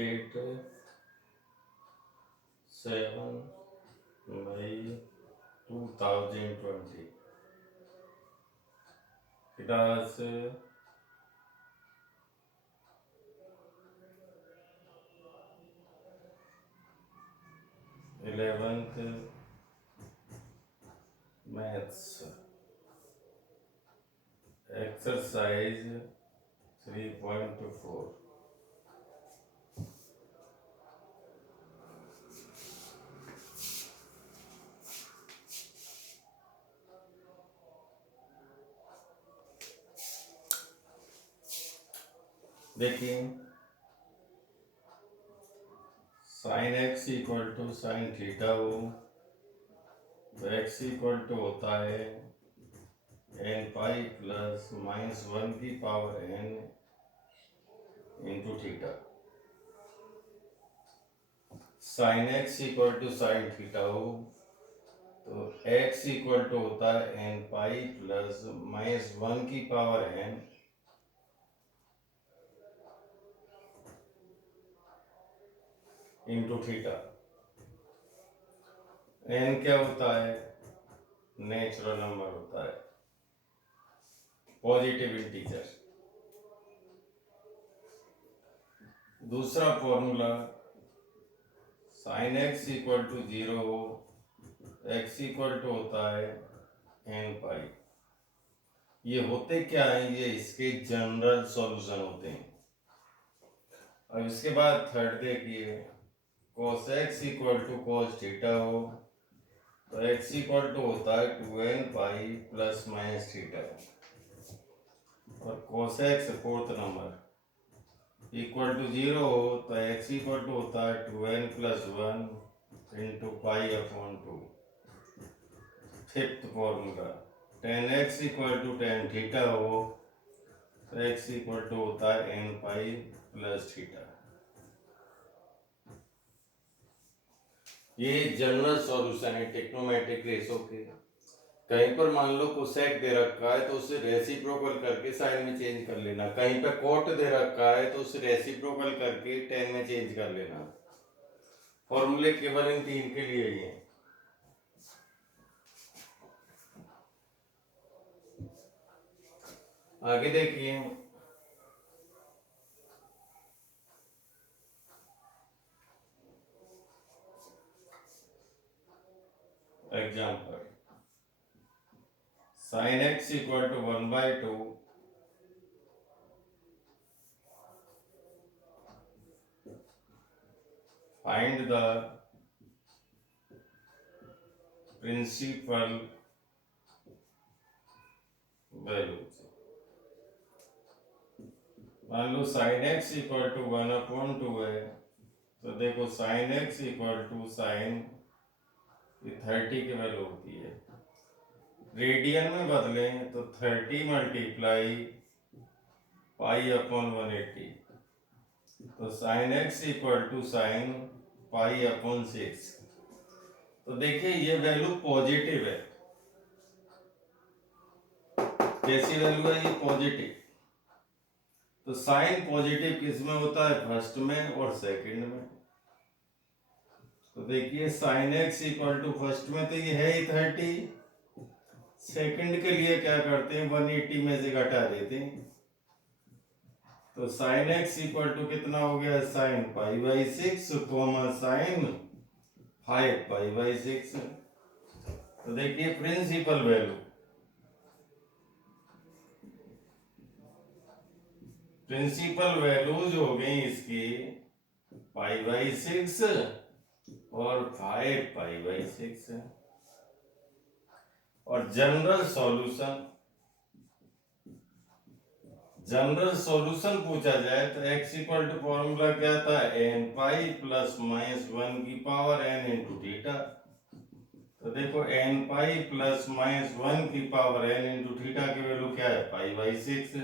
Date 7 May 2020. It has 11th maths exercise 3.4. देखिए sine x equal to sine theta हो तो x equal to होता है N pi plus -1 की power n into theta. Sine x equal to sine theta हो तो x equal to होता है एन पाई प्लस -1 की power n into theta. N क्या होता है? नेचुरल नंबर होता है, पॉजिटिव इंटीजर। दूसरा formula sine x equal to 0 हो, एक्स इक्वल टू होता है एन पाई। ये होते क्या है? ये इसके जनरल सॉल्यूशन होते हैं। अब इसके बाद थर्ड देखिए, cos x equal to cos theta हो तो x इक्वल टू होता है 2n pi plus minus theta. और cos x fourth number equal to 0 हो तो x इक्वल टू होता है 2n plus 1 into pi upon 2। Fifth formula tan x equal to tan theta हो तो x इक्वल टू होता है n पाई प्लस थीटा। ये जनरल सॉल्यूशन है टेक्नोमेट्रिक रेशो के। कहीं पर मान लो कोसेक दे रखा है तो उसे रेसिप्रोकल करके साइन में चेंज कर लेना। कहीं पर कोट दे रखा है तो उसे रेसिप्रोकल करके टेन में चेंज कर लेना। फॉर्मूले केवल इन तीन के लिए ही हैं। आगे देखिए, example sine x equal to 1/2 find the principal values. मान लो साइन एक्स इक्वल टू 1/2 है तो देखो sine x equal to sine 30 की वैल्यू होती है। रेडियन में बदलें तो 30 मल्टीप्लाई पाई अपॉन 180 तो sine x equal to sine pi upon 6। तो देखिए ये वैल्यू पॉजिटिव है। कैसी वैल्यू है ये? पॉजिटिव। तो साइन पॉजिटिव किस में होता है? फर्स्ट में और सेकंड में। तो देखिए sine x equal to first में तो ये है ही 30, सेकंड के लिए क्या करते हैं 180 में से घटा देते हैं। तो साइन एक्स इक्वल टू कितना हो गया? साइन पाई/6 कॉमा साइन 5 पाई/6। तो देखिए प्रिंसिपल वैल्यू, प्रिंसिपल वैल्यूज हो गई इसकी पाई/6 और 5 पाई/6। और जनरल सॉल्यूशन, जनरल सॉल्यूशन पूछा जाए तो x इक्वल टू फॉर्मूला क्या था? n पाई प्लस -1 की पावर n इंटू थीटा। तो देखो n पाई प्लस -1 की पावर n इंटू थीटा की वैल्यू क्या है? पाई/6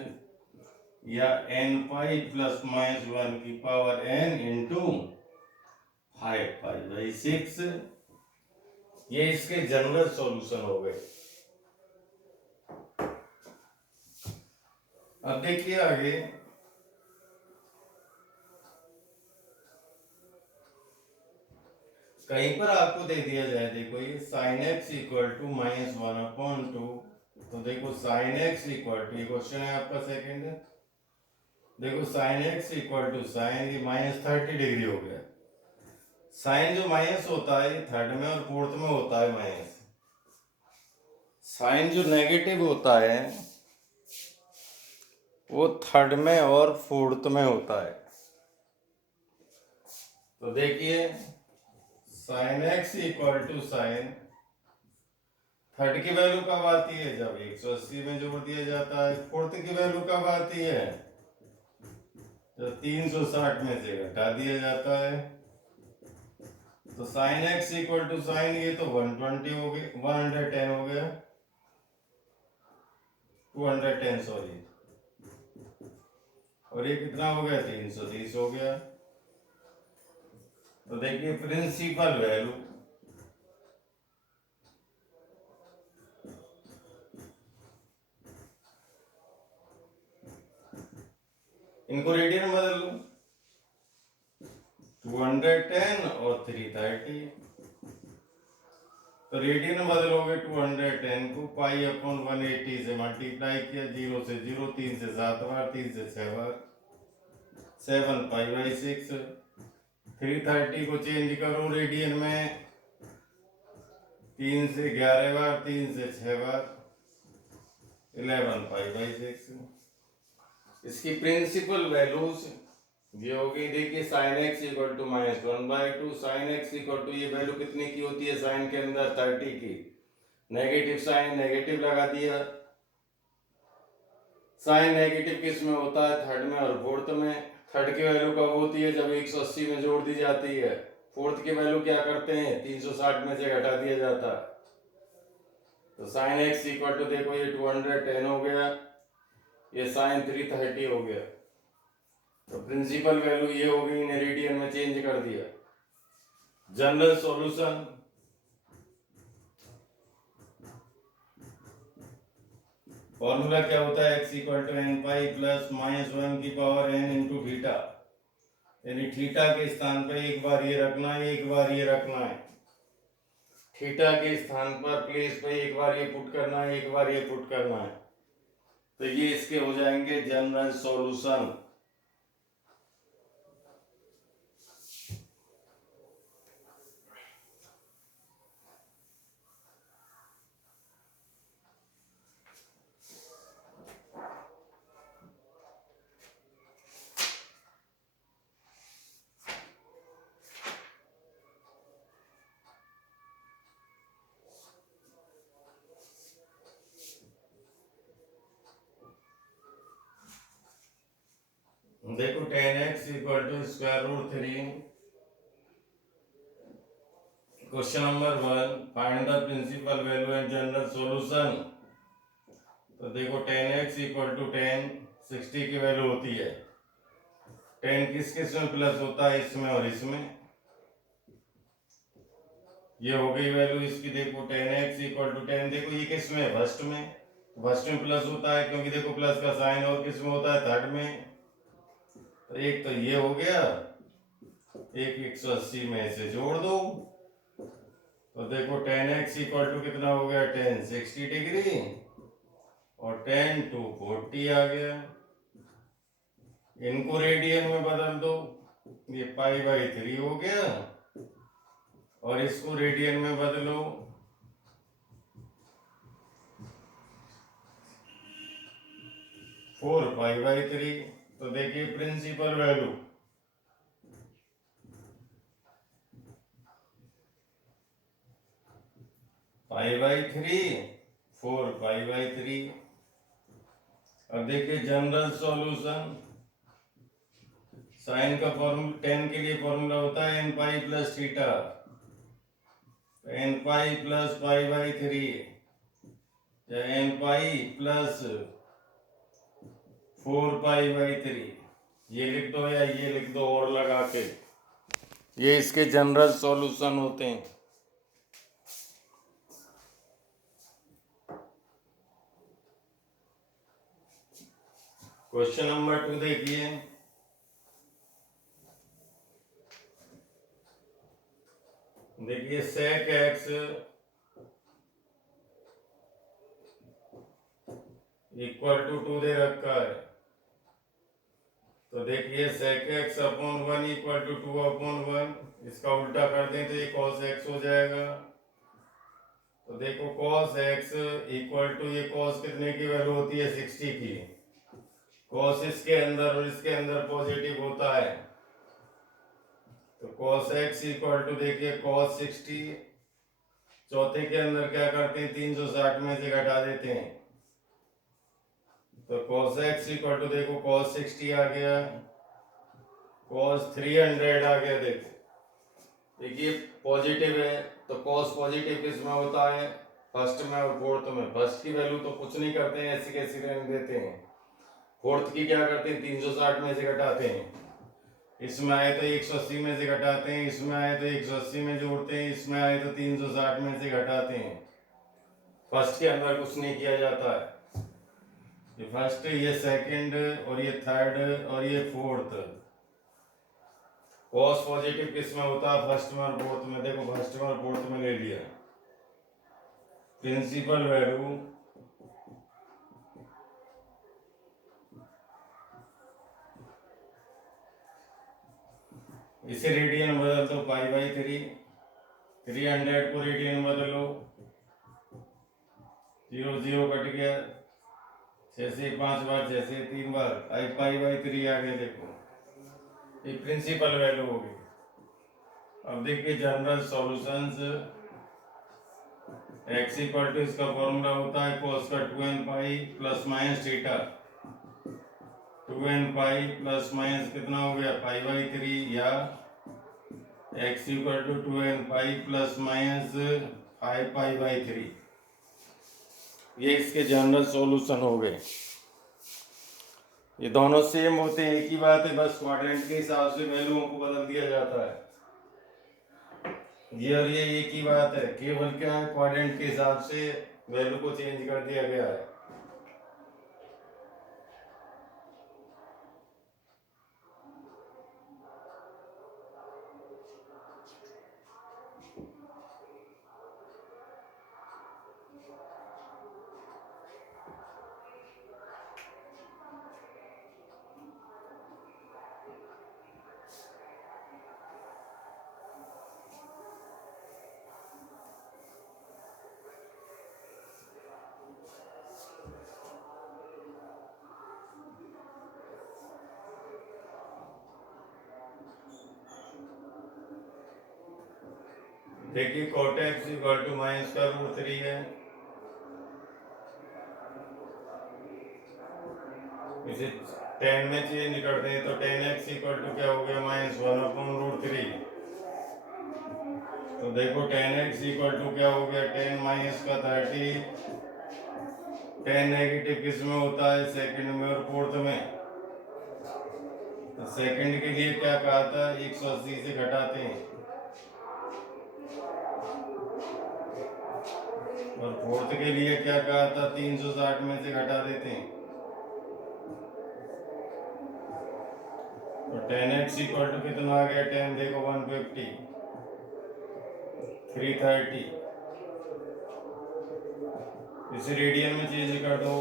या n पाई प्लस -1 की पावर n इंटू 5 पाई/6। ये इसके जनरल सॉल्यूशन हो गए। अब देखिए आगे, कहीं पर आपको दे दिया जाए, देखो ये साइन एक्स इक्वल टू -1/2, तो देखो साइन एक्स इक्वल टू, ये क्वेश्चन है आपका सेकेंड है, देखो sine x equal to sine, ये -30 डिग्री हो गया। साइन जो माइनस होता है थर्ड में और फोर्थ में होता है माइनस। साइन जो नेगेटिव होता है वो थर्ड में और फोर्थ में होता है। तो देखिए sine x equal to sine, third की वैल्यू कब आती है, जब 180 में जोड़ दिया जाता है। फोर्थ की वैल्यू कब आती है, जब 360 में से घटा दिया जाता है। तो sine x equal to sine, ये तो 120 हो गया, 110 हो गया, 210 सॉरी, और ये कितना हो गया, 330 हो गया। तो देखिए प्रिंसिपल वैल्यू, इनको रेडियन में बदल लो, 210 और 330, तो रेडियन में बदलोगे 210 को पाई अपॉन 180 से मल्टीप्लाई किया, 0 से 0, 3 से 7 बार, 3 से 6 बार, 7 पाई बाई 6। 330 को चेंज करो रेडियन में, 3 से 11 बार, 3 से 6 बार, 11 पाई बाई 6। इसकी प्रिंसिपल वैल्यूज ये होगी, देखिए sine x equal to -1/2, sine x equal to, ये वैल्यू कितने की होती है साइन के अंदर, 30 की। नेगेटिव साइन नेगेटिव लगा दिया। साइन नेगेटिव किस में होता है, थर्ड में और फोर्थ में। थर्ड की वैल्यू कब होती है, जब 180 में जोड़ दी जाती है। फोर्थ की वैल्यू क्या करते हैं, 360 में से घटा दिया जाता है। तो साइन एक्स इक्वल टू, देखो ये 210 हो गया, ये साइन 330 हो गया। तो प्रिंसिपल वैल्यू ये हो गई, इन्हें रेडियन में चेंज कर दिया। जनरल सॉल्यूशन, फॉर्मूला क्या होता है, x equal to n pi plus -1 की पावर n इंटू थीटा, यानी थीटा के स्थान पर एक बार ये रखना है, एक बार ये रखना है। थीटा के स्थान पर प्लेस पे एक बार ये पुट करना है, एक बार ये पुट करना है। तो ये इसके हो जाएंगे जनरल सॉल्यूशन। देखो tan x equal to √3। Question number 1, find the principal value and general solution. तो देखो tan x equal to tan 60 की वैल्यू होती है। tan किस किस में प्लस होता है, इसमें और इसमें। ये हो गई वैल्यू इसकी। देखो tan x equal to tan, देखो ये किस में, फर्स्ट में। फर्स्ट में प्लस होता है क्योंकि देखो प्लस का साइन और किस में होता है, थर्ड में। तो एक तो ये हो गया, एक 180 में से जोड़ दो। तो देखो tan x इक्वल टू कितना हो गया, tan 60 डिग्री, और tan 240 आ गया। इनको रेडियन में बदल दो, ये पाई/3 हो गया, और इसको रेडियन में बदलो, 4 पाई/3। तो देखिए प्रिंसिपल वैल्यू, पाई/3, 4 पाई/3। अब देखिए जनरल सॉल्यूशन, साइन का फॉर्मूला, tan के लिए फॉर्मूला होता है n pi plus theta, n pi plus पाई/3, या n पाई प्लस 4 पाई/3। ये लिख दो या ये लिख दो और लगा के, ये इसके जनरल सॉल्यूशन होते हैं। क्वेश्चन नंबर 2 देखिए, देखिए sec x इक्वल टू 2 दे रखा है, तो देखिए sec x upon 1 equal to 2 upon 1, इसका उल्टा कर दें तो ये cos x हो जाएगा। तो देखो cos x इक्वल टू, ये cos कितने की वैल्यू होती है 60 की, cos इसके अंदर और इसके अंदर पॉजिटिव होता है, तो cos x इक्वल टू देखिए cos 60, चौथे के अंदर क्या करते हैं 360 में से घटा देते हैं, तो cos x इक्वल टू देखो cos 60 आ गया, cos 300 आ गया। देखिए पॉजिटिव है तो cos पॉजिटिव किस में होता है, फर्स्ट में और फोर्थ में। फर्स्ट की वैल्यू तो कुछ नहीं करते हैं, ऐसी कैसी रहने देते हैं, फोर्थ की क्या करते हैं 360 में से घटाते हैं, इसमें आए तो 180 में से घटाते हैं, इसमें आए तो 180 में जोड़ते हैं, इसमें आए तो 360 में से घटाते हैं। फर्स्ट के अंदर कुछ नहीं किया जाता है, ये फर्स्ट, ये सेकंड और ये थर्ड और ये फोर्थ। cos पॉजिटिव किस में होता है, फर्स्ट में और फोर्थ में। देखो फर्स्ट में और फोर्थ में ले लिया, प्रिंसिपल वैल्यू इसे रेडियन में बदल दो, पाई बाई 3, 300 को रेडियन में बदलो, 0 0 कट गया, 6 से 5 बार, 6 से 3 बार, आई पाई बाई 3 आ गया। देखो ये प्रिंसिपल वैल्यू होगी। अब देखिए general solutions, x equal to, इसका फॉर्मूला होता है cos का 2n pi plus minus theta, 2n pi plus minus कितना हो गया पाई बाई 3, या x equal to 2n pi plus minus 5 pi by 3। ये इसके जनरल सॉल्यूशन हो गए। ये दोनों सेम होते हैं, एक ही बात है, बस क्वाड्रेंट के हिसाब से वैल्यूओं को बदल दिया जाता है। ये और ये एक ही बात है, केवल क्या है क्वाड्रेंट के हिसाब से वैल्यू को चेंज कर दिया गया है। देखिए cot x equal to minus का रूट 3 है, इसे 10 में चेंज कर दें तो 10x इक्वल टू क्या हो गया माइनस 1 अपॉन रूट 3। तो देखो 10x इक्वल टू क्या हो गया 10 माइनस का 30, 10 नेगेटिव किस में होता है सेकंड में और फोर्थ में, तो सेकंड के लिए क्या कहा था 180 से घटाते हैं, और फोर्थ के लिए क्या कहा था 360 में से घटा देते हैं। तो 10x इक्वल टू कितना आ गया 10, देखो 150, 330, इसे रेडियन में चेंज कर दो,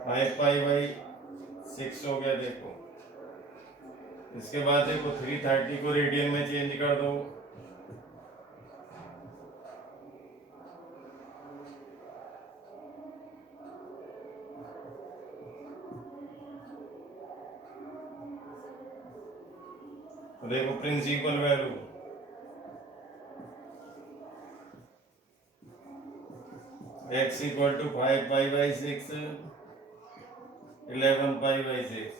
5 पाई बाई 6 हो गया। देखो इसके बाद देखो 330 को रेडियन में चेंज कर दो, तो देखो principal value x equal to 5 pi by 6, 11 pi by 6।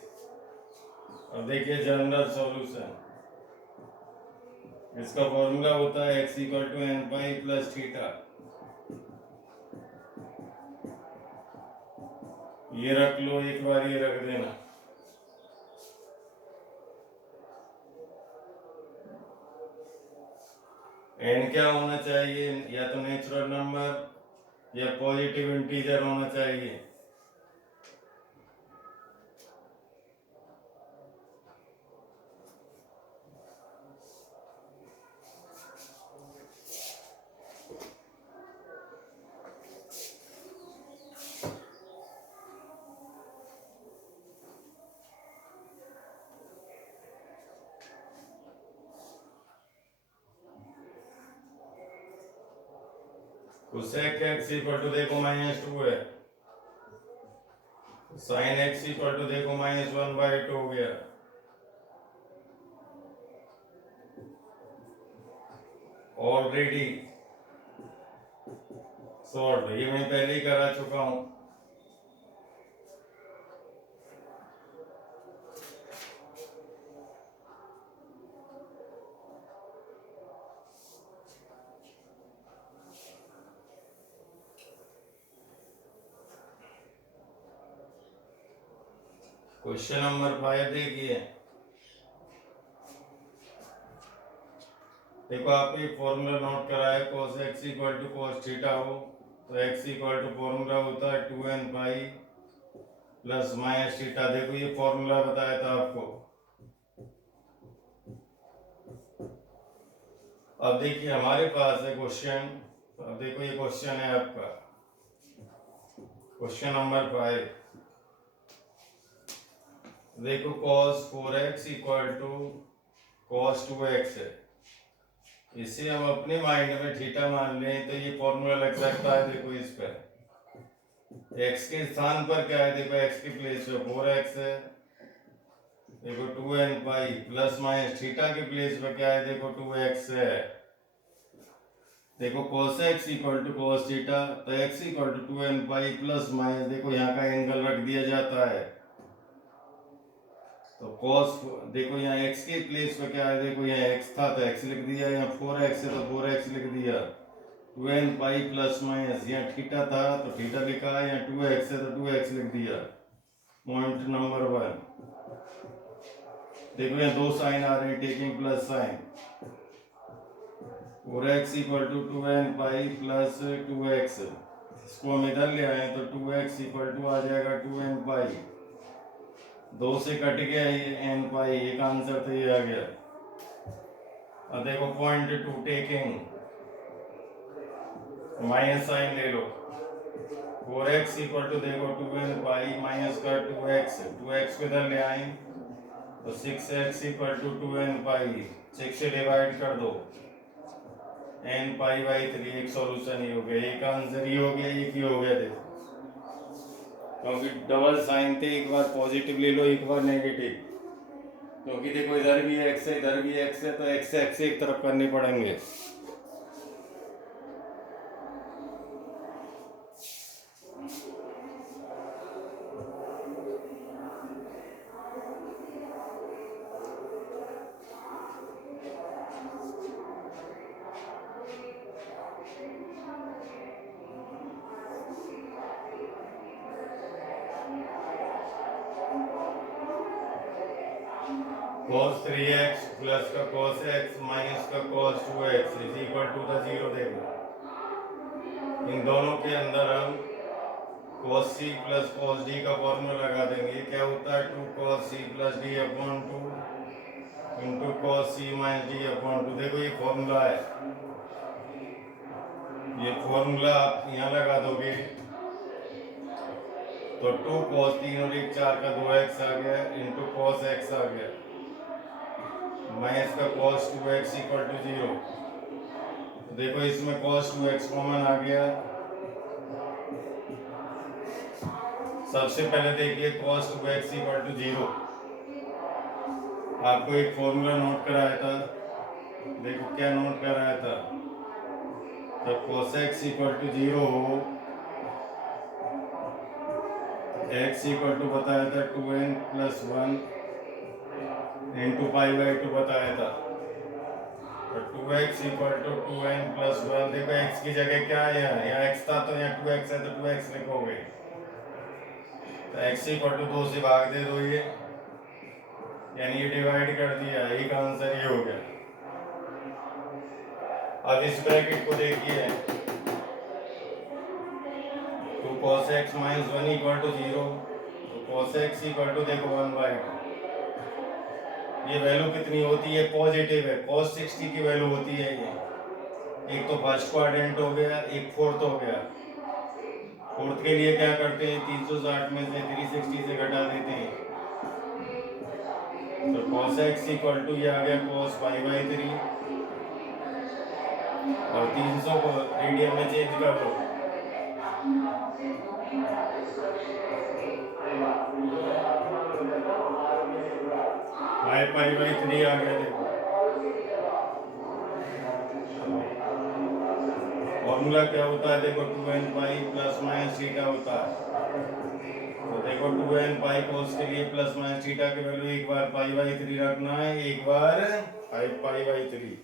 अब देखिए जनरल सॉल्यूशन, इसका फॉर्मूला होता है x equal to n pi plus theta, ये रख लो, एक बार ये रख देना। n क्या होना चाहिए, या तो नेचुरल नंबर या पॉजिटिव इंटीजर होना चाहिए। कोसेक एक्स इक्वल टू देखो -2 है, साइन एक्स इक्वल टू देखो -1/2 हो गया। ऑलरेडी सॉल्व, ये मैं पहले ही करा चुका हूं। क्वेश्चन नंबर 5 देखिए, देखो आपको एक फॉर्मूला नोट करा है, cos x equal to cos theta हो तो x इक्वल टू फॉर्मूला होता है 2n pi plus minus theta. देखो ये फॉर्मूला बताया था आपको। अब देखिए हमारे पास है क्वेश्चन, अब देखो ये क्वेश्चन है आपका क्वेश्चन नंबर 5। देखो cos 4x equal to cos 2x है, इसे हम अपने माइंड में थीटा मान लें तो ये फॉर्मूला लग सकता है। देखो इस पर x के स्थान पर क्या है, देखो x की प्लेस पे 4x है, देखो 2n pi plus minus theta के प्लेस पे क्या है, देखो 2x है। देखो cos x equal to cos theta तो x equal to 2n pi plus minus, देखो यहाँ का एंगल रख दिया जाता है तो cos, देखो यहाँ x के प्लेस पे क्या है, देखो यहाँ x था तो x लिख दिया, यहाँ 4x है तो 4x लिख दिया, 2n पाई प्लस माइनस, यहाँ थीटा था तो थीटा लिखा, यहाँ 2x है तो 2x लिख दिया। पॉइंट नंबर 1, देखो यहाँ दो साइन आ रहे हैं, taking plus sign, 4x equal to 2n pi plus 2x, इसको हम इधर ले आए तो 2x इक्वल टू आ जाएगा 2n पाई, 2 से कट गया ये n पाई, एक आंसर तो ये आ गया। अब देखो पॉइंट 2, टेकिंग माइनस साइन ले लो, 4x इक्वल टू देखो 2n पाई माइनस का 2x, 2x को इधर ले आए तो 6x इक्वल टू 2n पाई, 6 से डिवाइड कर दो n पाई बाई 3, एक सॉल्यूशन ही हो गया, एक आंसर ही हो गया, एक ही हो गया। देखो क्योंकि डबल साइन थे, एक बार पॉजिटिव ले लो एक बार नेगेटिव, क्योंकि देखो इधर भी x है इधर भी x है तो x से x एक तरफ करने पड़ेंगे। cos 3x प्लस का cos x माइनस का cos 2x is equal to the 0। देखो इन दोनों के अंदर हम cos c प्लस cos d का फॉर्मूला लगा देंगे, क्या होता है 2 cos c plus d upon 2 into cos c minus d upon 2। देखो ये फॉर्मूला है, ये फॉर्मूला आप यहाँ लगा दोगे तो 2 cos 3 और 1 4 का 2x आ गया इंटू cos x आ गया माइनस का cos 2x इक्वल टू 0। देखो इसमें cos 2x कॉमन आ गया, सबसे पहले देखिए cos 2x इक्वल टू 0, आपको एक फॉर्मूला नोट कराया था, देखो क्या नोट कराया था, जब cos x इक्वल टू 0 हो, x इक्वल टू बताया था 2n plus 1 into pi by 2 बताया था, तो 2x equal to 2n plus 1। देखो x की जगह क्या है, यहाँ x था तो यहाँ 2x है तो 2x लिखोगे, तो x इक्वल टू 2 से भाग दे दो ये, यानी ये डिवाइड कर दिया, एक आंसर ये हो गया। अब इस ब्रैकेट को देखिए 2 cos x minus 1 equal to 0, तो cos x इक्वल टू देखो 1/2, ये वैल्यू कितनी होती है, पॉजिटिव है, cos 60 की वैल्यू होती है ये, एक तो फर्स्ट क्वाड्रेंट हो गया, एक फोर्थ हो गया। फोर्थ के लिए क्या करते हैं, 360 में से 360 से घटा देते हैं, तो cos x इक्वल टू ये आ गया cos पाई बाई 3 और 300 को रेडियन में चेंज कर दो। फाइव पाई बाई 3 आ गया देखो। फॉर्मूला क्या होता है देखो, 2n pi plus minus theta होता है। तो देखो 2n पाई कोस के लिए प्लस माइनस थीटा की वैल्यू एक बार पाई बाई 3 रखना है, एक बार 5 पाई बाई 3।